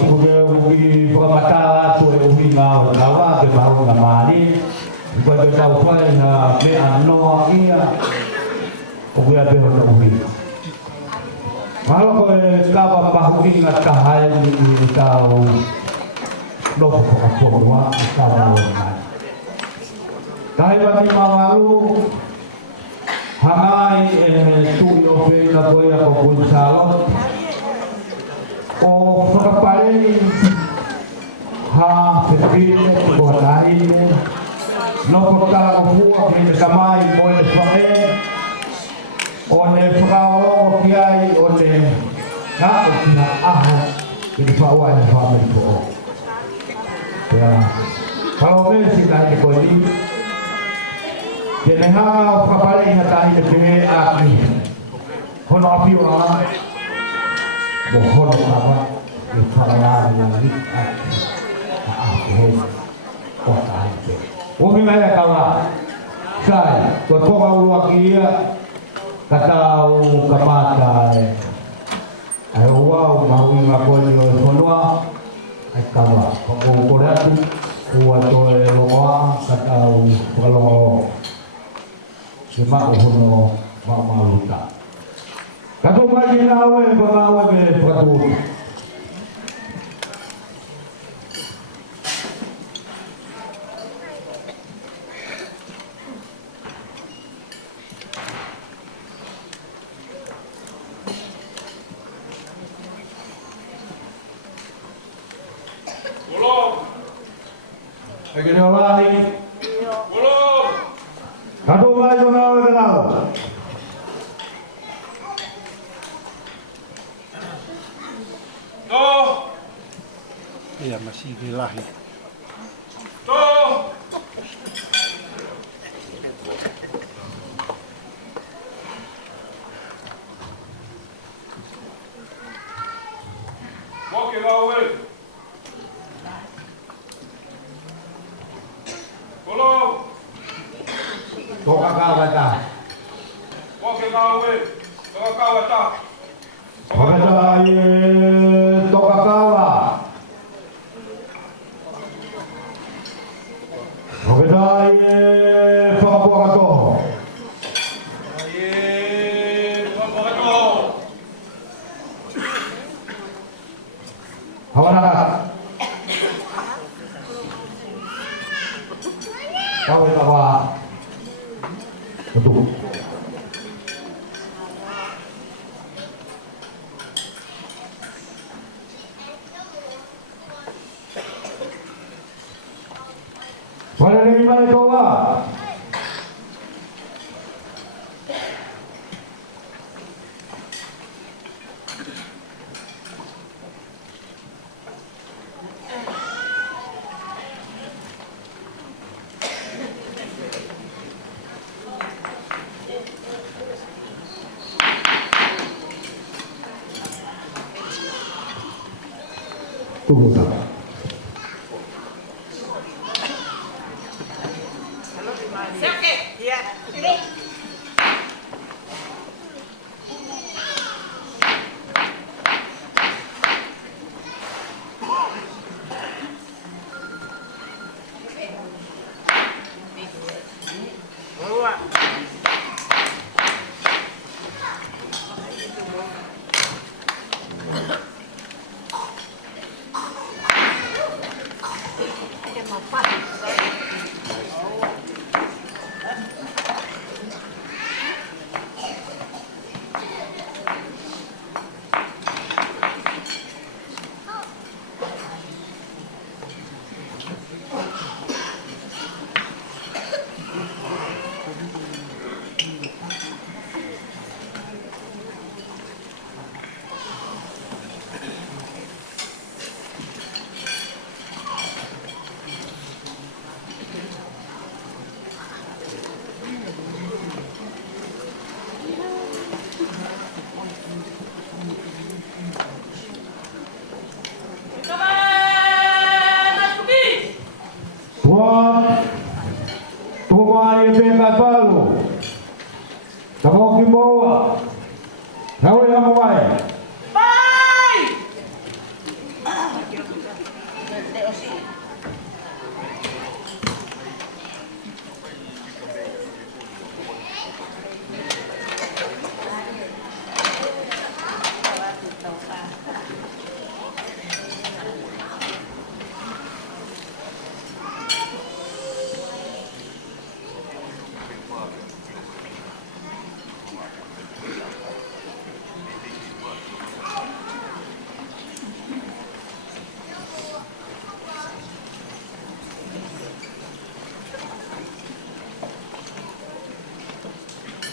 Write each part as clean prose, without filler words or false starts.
suge ugi pramata tu ugi na lawa ke baru na mani ko de tau fai na me ano ia ugi abe na ugi malo ko Kava bahugi na kahai ni tau lopo ko ko wa Kava na dai ba mi mawalu hangai tu yo pe na ko ya ko kunsalo o whakapare ha whewhine ko hanaine no ko tāko hua me te kamai mo e whahe o ne whakaoro ki ai o ne ngā o ki na aha i te whaua e whaameri ko o pia whalo me si tahi te koe ni ke ne hanga o whakapare i na tahi te pehe a ki hono api o a mohon apa di falar yang aku kota itu. Mungkin ada kawan saya, kau mau wakia kata kemata, ayo wow mau ngakon yo konwa, ay kawa, kau koratu, kuat oleh loa kata kalau cuma hono mamaluta. Katu ngaji nawe pengawe be Fatu. Belum. Lagi nyolai. Belum. Katu ngaji nawe kenal. Iya masih dilahi. Tuh. Mau ke lawan? Belum. Toka Kava ta. Mau ke lawan? Toka Kava ta. Toka Kava. Okedai Fatupeapau. Hawana. Kau itu apa? Betul. Pada dari mana coba? Tunggu tak?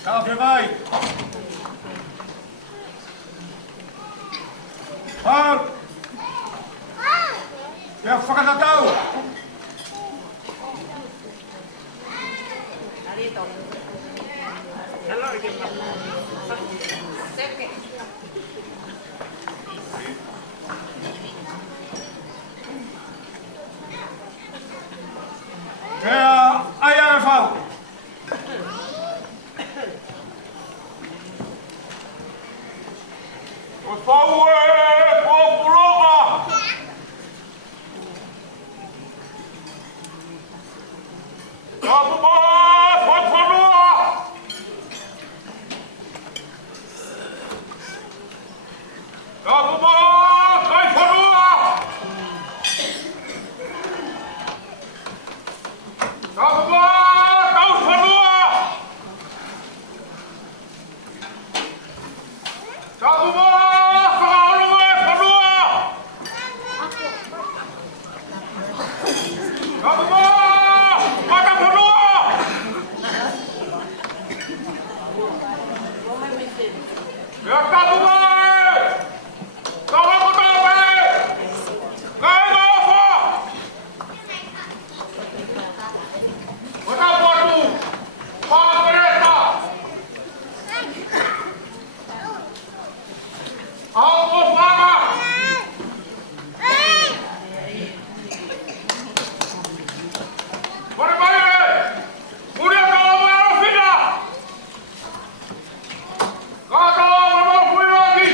Tao thế mày. Ya whakatau. Kaya ayah fau. O fau ko puloka. Kamu bos, what's Kamu bos, kai fanua. Kamu bos, kau fanua. Kamu bos, kau luwe fanua. Kamu bos, mata fanua. Ya kamu bos. Kau aku tahu baik. Kau apa? Kau batu, Makeleta. Aku Kava. Berbalik, mulia kau berfirman. Kau tahu berfirman lagi.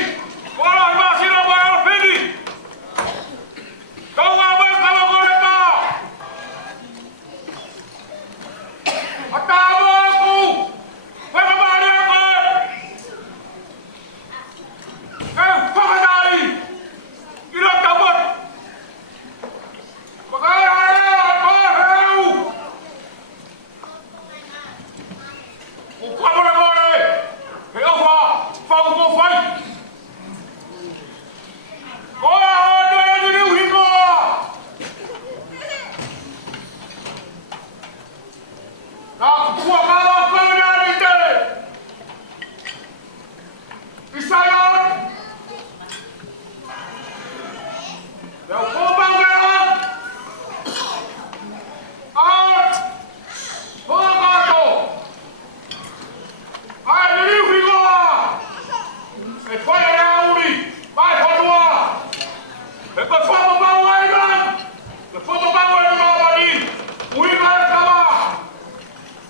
Kalau masih lebaran ini, kau apa kalau mereka? Atamu aku, berbalik aku. Kau pakai, ilah cabut. Pakai kau. Kau boleh. Kau apa? Kau fight. Kau ada yang jadi wiko. Nak buat kau dari itu. Isayon. Kau bangun. Out. Bagaimana? Ada jadi wiko. Fai rauri. Vai fanua. Depois fomos para o Island. Depois fomos para o Island. O Island Kava.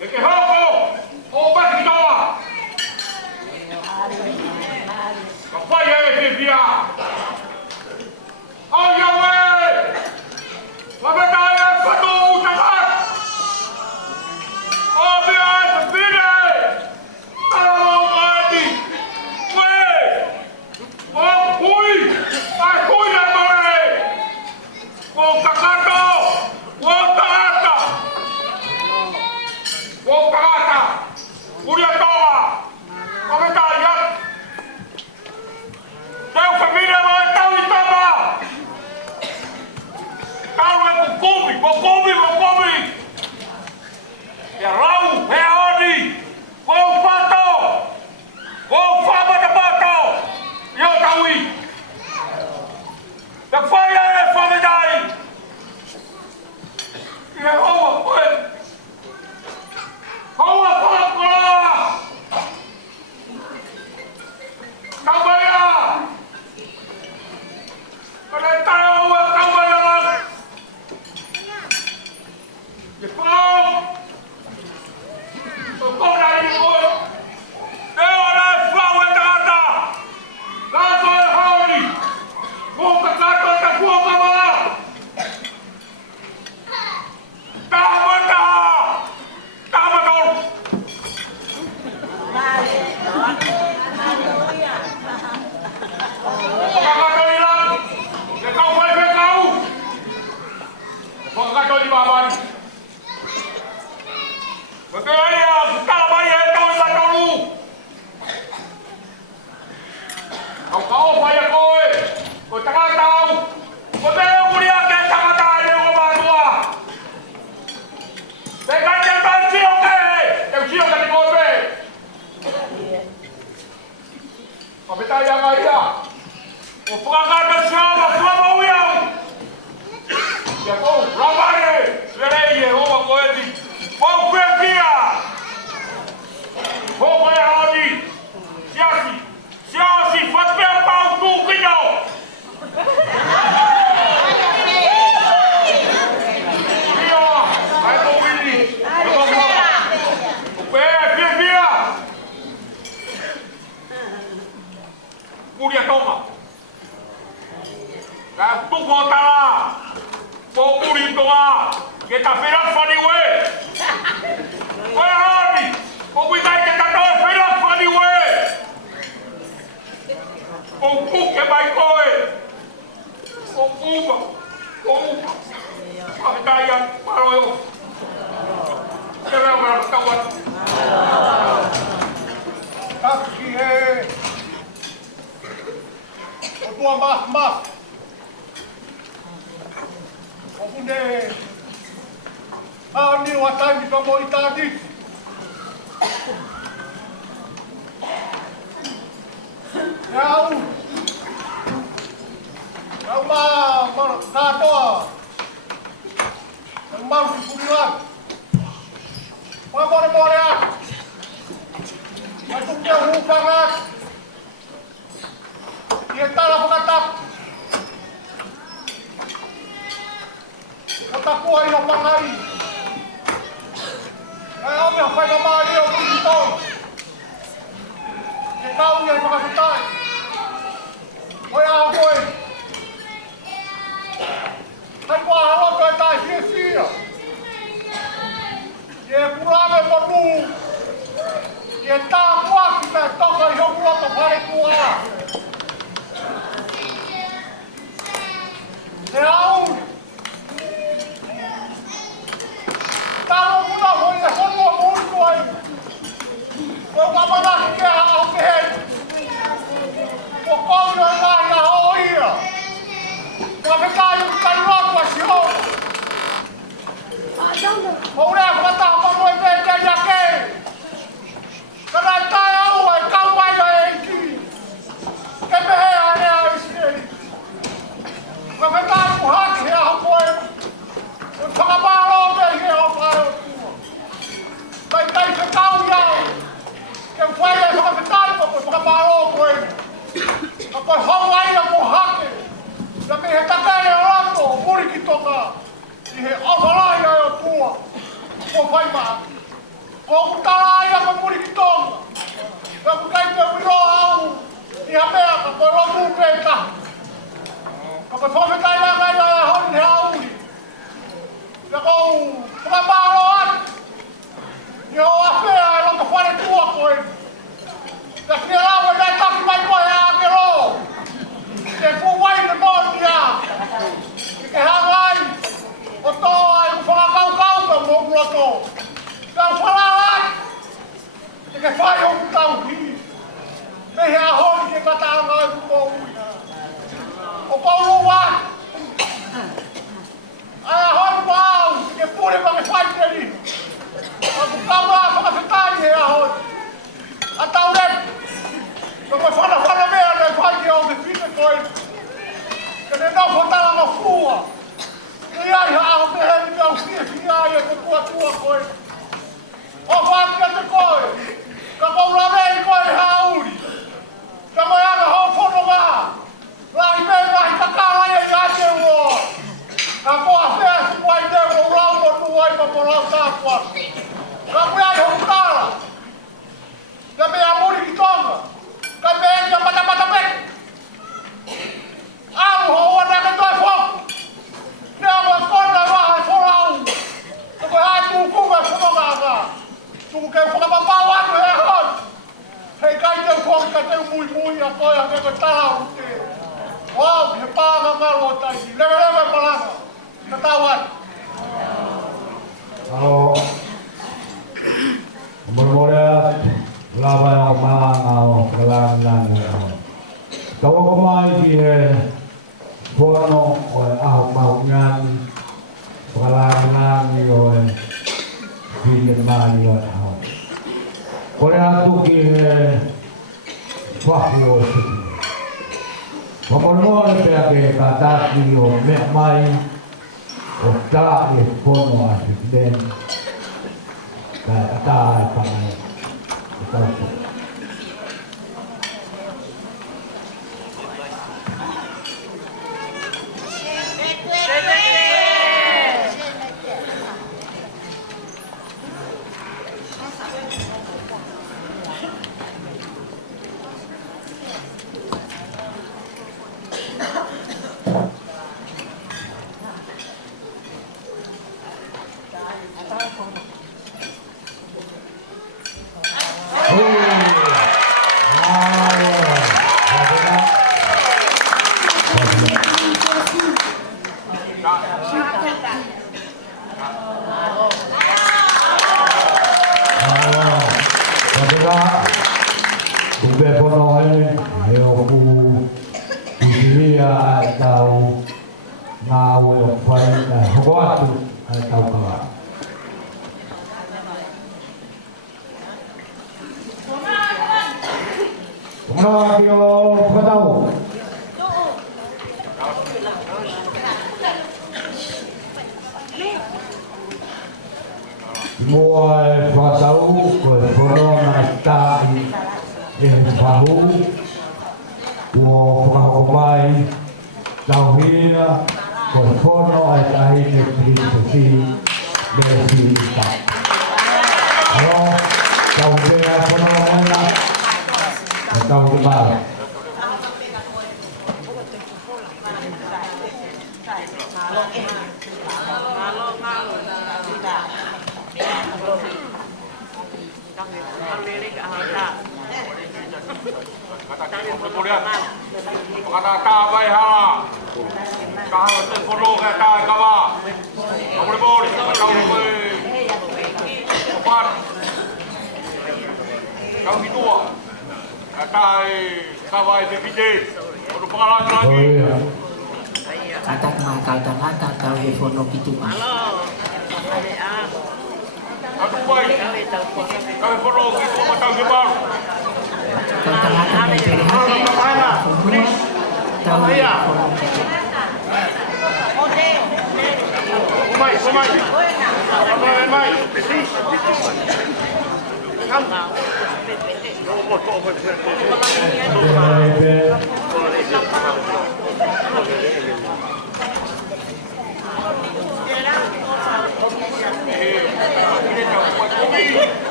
E que roubo. O Matekitonga. Vai aí, via. Oh, Yahweh. O whakangata siawa whamau iau. Ia kou, raware, serei e hoa koeti. Pau pia. Hoko e haoni. Siaosi. Siaosi, Fatupeapau tūkino. Ia, ai kou wini. Pia. Matekitonga. Ka tuko tala. Po Matekitonga. Ke ta fera fani we. Oi honi. Po kuitai ke ta toe fera fani we. Po ke bai koe. Po uba. Pakitaya paroyo. Kera mara kawan. Taki he. O tua mas. O kune. Ni wa taimi ka mo itadi. Yau. Yau ma katoa. Ma fuliwan. More. Aku jauh banget. Dia talah mengatap. Kataku ay napangay. Kaya kami ang pagkamali ang dito. Ikaw yan mga sutay. Kaya ako eh. Ay kuaharap kayo tayo siya. Dia kurang perlu. Dia tak kuat kita tokai yang kuat terpaling kuat. Tahu. Kalau kita boleh semua muncul. Kau kapan nak kita apa? Kau yang lain oh iya. Kau kita luar pasio. Kau dah kata apa mau belajar lagi? Kerana tahu kau bayar ini. Kebetulan ada istri. Kau kata aku hak dia aku. Untuk apa orang dia apa? Baik sekau ya. Kau bayar kau kata untuk apa orang? Apa hawai aku hak? Tapi hetakan orang tu Matekitonga. Ihe awalai ai tua. Ko fai ma. Ko tai ai ko Matekitonga. Ko kai te wiro au. Ia mea ka ko ro mu peta. Ka pa fome tai la mai la hon he au. Ya ko ka ba roat. Yo afe ai lo ka fare tua ko. Da que la wa dai ta ki mai ko ya ke ro. Ke fu wai de bon dia. Ke hangai. O to ai kau ka mo bloto. Kau falalat. Ke fai o kau hi. Me ha ho ke kata ngai ko. O kau luwa. Ai ho pau ke pure pa ke fai teli. Aku kau ba pa fitai he ho. Atau ren. Kau fala me ana fai ke o ke fite ko. Ke não fotala na fua. Ia hao me he ni au fia ia ko tua koi. O vai ka te koi. Ka ko la me koi hauri. Ka mai ana ho fono ga. Lai me vai ka kala ia te wo. Ka ko a fe si vai te wo rau mo tu vai pa mo rau ta kwa. Ka ko ai ho kala. Ka me a Matekitonga. Ka me ia mata pe. Au ho na ka toi fo. Nama kona wahai forau. Tuku hai kukunga whanonga. Tuku kei whakapapau atu he hon. Hei kai teu whongi ka teu mui a toi a keko tahau te. Wau, he pāga ngaro o taiti. Lewe palanga. Ka tauan. Halo. Murmurea. Lava o maanga o kalangan. Kau ko mai ki he. Bono o aho maungan pakalangan o bilin mani o aho. Kore atu ki wahi o siki. Mamonoa le pea ke kataki o mea mai o tā e pono a te kiden. Kai a tā e pangai. E tātou.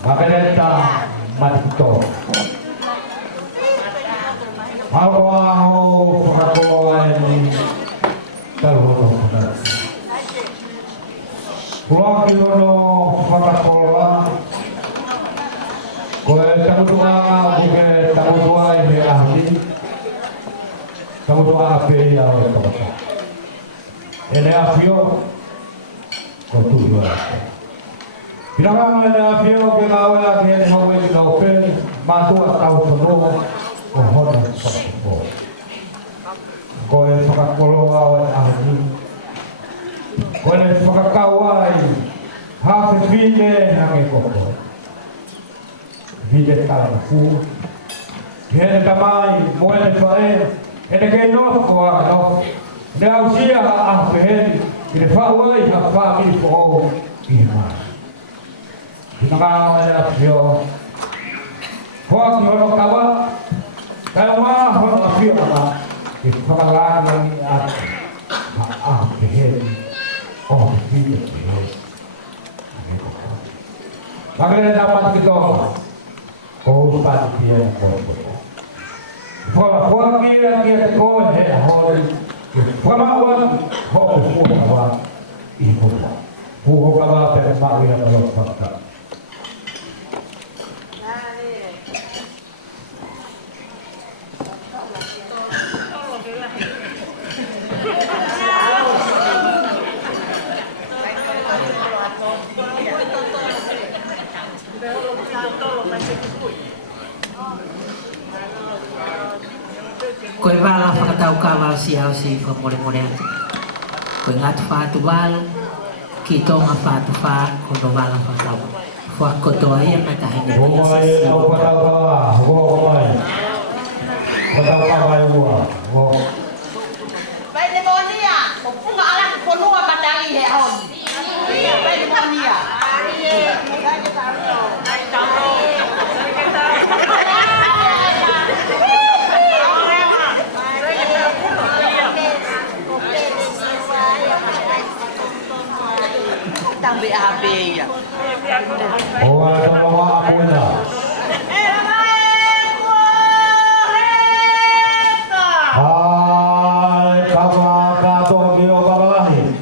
Makeleta, Matekitonga. Hau whakakoa ni taruhono kuna. Kulaki ono whakakoa. Koe tamutua buke tamutua I me ahli. Tamutua ape ia o kamata. Ele afio ko tuwa. Pinakanga ele afio ke ngawe ke ele hawe ki kaupe matua tau tono ko hona whakakoa. Koe whakakoloa o ahli. Koe whakakaua I hape whine hange koko. Vide tala fu. Hene tamai moene fae. Hene kei nofo a nofo. Ne ausia a ahpeheni. Kine whauai ha whaami fo I mai. Pinakanga ele afio. Hoa ki hono kawa. Kaya maa hono afio ama. Ke whakalanga ni ati. Ha ahpeheni. Oh, vide peheni. Makeleta Matekitonga. Kau pati dia kau. Fora kia kau he hoi. Fora awak hoi fora awak ibu. Fora awak perempuan yang belum fakta. Koe wala whakatau Kava Siaosi ka more atu. Koe ngatu whātu walo, ki tonga whātu whā, kono wala whakatau. Whakotoa ia mai tahine pia sisi. Au whakatau Kava, hoko mai. Whakatau Kava e ua. Vai demonia, o punga ala konua batali he on. Vai demonia. Tambe abe ya. Oh, ada bawa apa ya? Hai, Kava kato kio kalahi.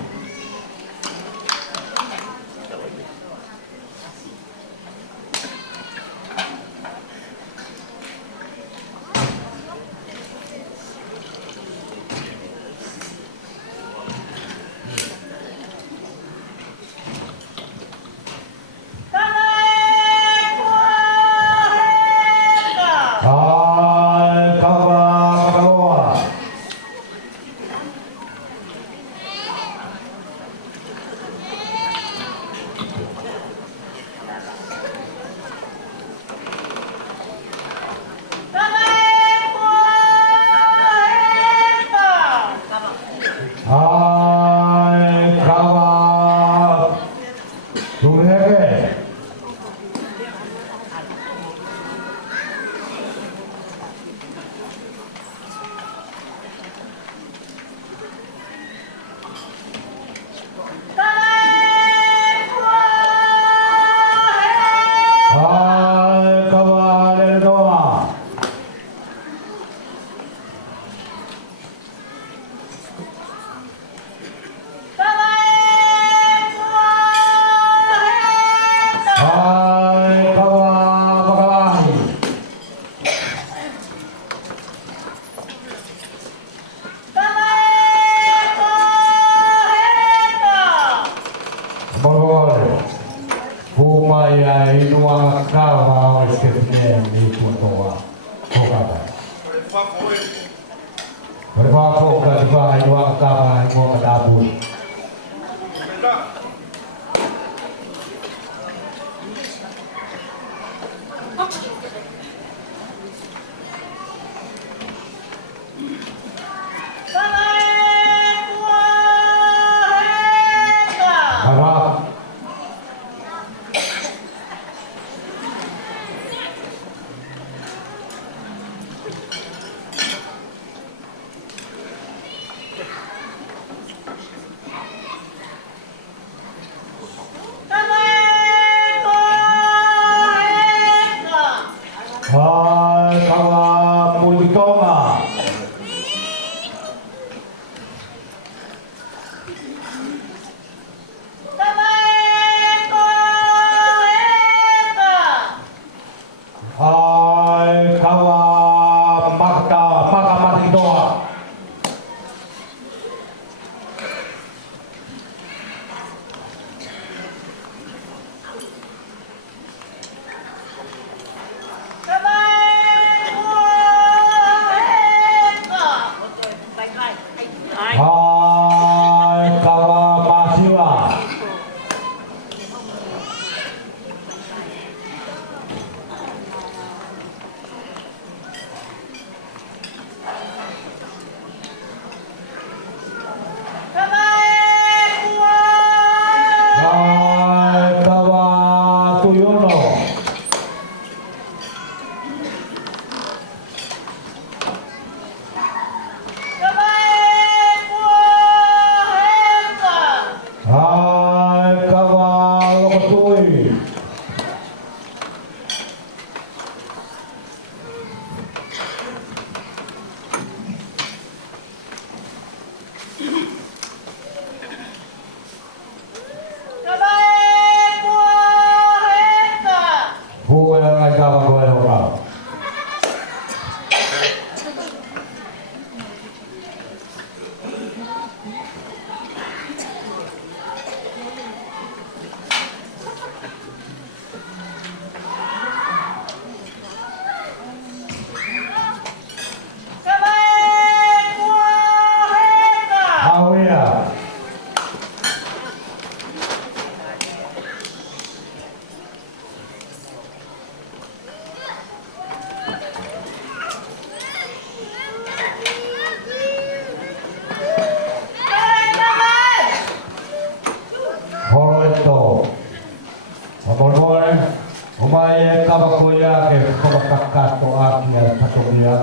whakakato ākia Patogia,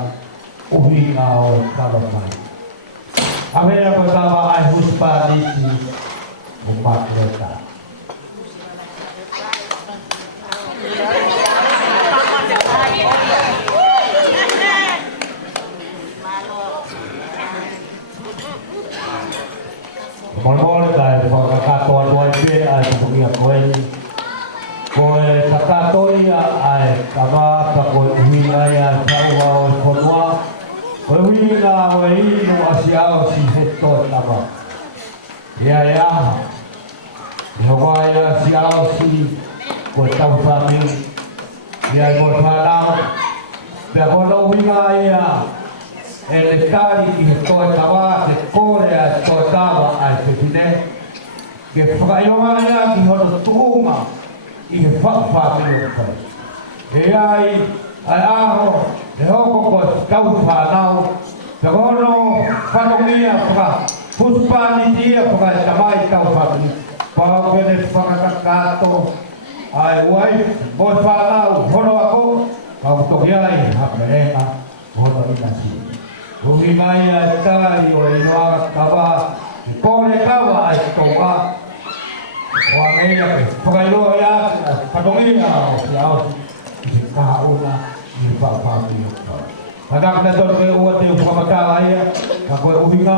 uhinga o Kava mai. Awea koe kawa ai huspa niti o Makeleta. Mole kai whakakato anuai pe ai Patogia koe. Koe kakatoia ai kamata koe uhinga ia taua o konua. Koe uhinga o ino a Siaosi he toi kama. Ia aha. Hoa ia Siaosi koe tau whami. Ia koe whanau. Pea koe no uhinga ia e le tari ki he toi kawa, te kore a toi kawa ai te pine. Ke whakaionga ia ki hono tuunga. I he whakawhāpiri o kai. E ai aho, e hoko koe kau whanau, te hono whanongia whaka, puspani tia whaka e tamai kau whapiri. Pāpene whakakakato, ai uai, moe whanau, hono ako, kau toki ai, hapa ena, hono ina si. Ruhi mai ai tari o inoa kawa, i kore kawa ai tonga, Wa meia ke whakairoa ia whatongia o Siaosi i se kahauna i he whakapāpiri o kai. Hataka te tono me ua te whakamatala ia, ka koe uhinga,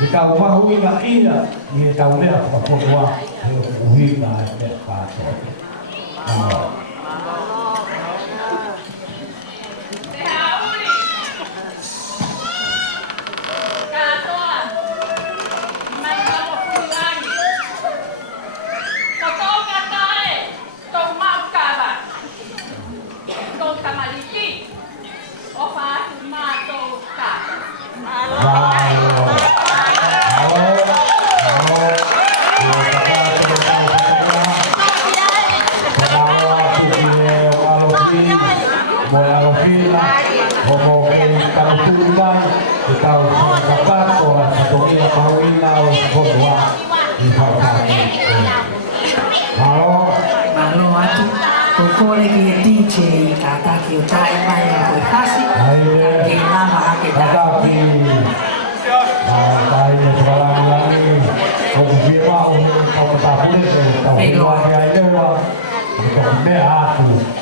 i tau mahuinga ina i he tau mea whakaponoa he uhinga e te kātoa. Kātoa. Kore ki e DJ ka taki o tae mai a koe kasi. Ki nama ake tae. Taki. Tae e whalangi. O kuwhia mau, o kutapune, o kutapune, o kutapune, o kutapune,